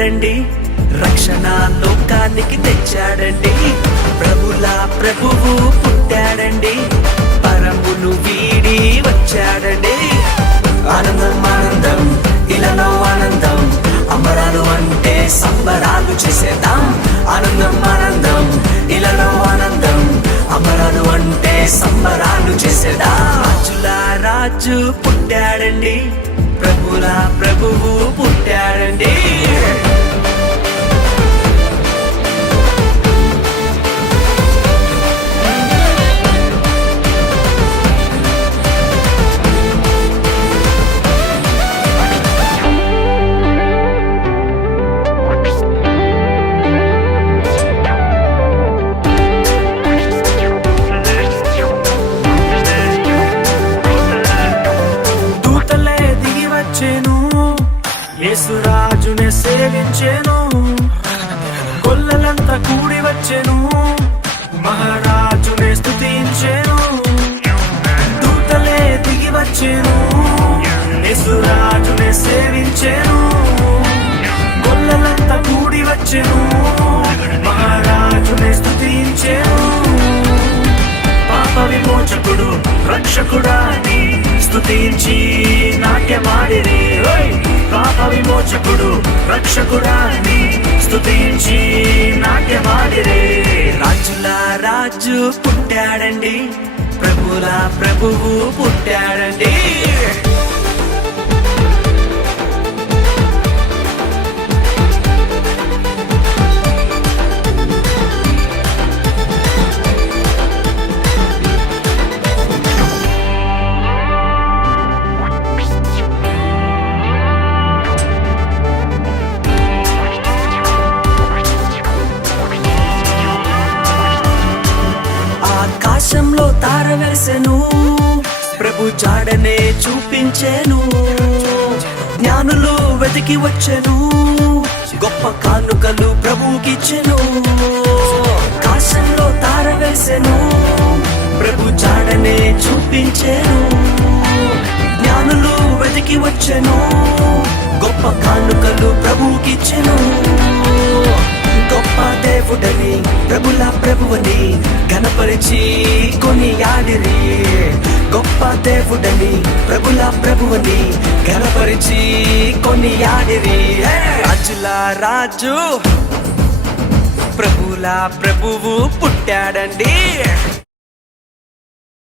పుట్టాడండి, రక్షణ లోకానికి తెచ్చాడండి. ప్రభుల ప్రభువు పుట్టాడండి, పరమును వీడి వచ్చాడండి. ఆనందం ఆనందం ఇలాలో ఆనందం, అమరాలు అంటే సంబరాలు చేసేద్దాం. ఆనందం ఆనందం ఇలాలో ఆనందం, అమరాలు అంటే సంబరాలు చేసేద్దాం. రాజుల రాజు పుట్టాడండి, ప్రభుల ప్రభువు పుట్టాడండి. యేసురాజునే సేవించెను, కొల్లలంతా కూడి వచ్చెను, మహారాజునే స్తుతించెను. దూతలే దిగి వచ్చెను, యేసురాజునే సేవించెను, కొల్లలంతా కూడి వచ్చెను, మహారాజునే స్తుతించెను. పాప విమోచకుడు రక్షకుడాని స్తుతించి నాట్యమాడిరి. పాప విమోచకుడు రక్షకుడాని స్తుతించి నాట్యమాడిరి. రాజుల రాజు పుట్టాడండి, ప్రభుల ప్రభువు పుట్టాడండి. ఆకాశంలో తార వెలిసెను, ప్రభు జాడనే చూపించెను. జ్ఞానులు వెతికి వచ్చెను, గొప్ప కానుకలు ప్రభుకిచ్చెను. ఆకాశంలో తార వెలిసెను, ప్రభు జాడనే చూపించెను. జ్ఞానులు వెతికి వచ్చెను, గొప్ప కానుకలు ప్రభుకిచ్చెను. గొప్ప దేవుడని ప్రభుల ప్రభువని ఘనపరిచి కొనియాడిరి. గొప్ప దేవుడని ప్రభుల ప్రభువని ఘనపరిచి కొనియాడిరి. రాజుల రాజు ప్రభుల ప్రభువు పుట్టాడండి.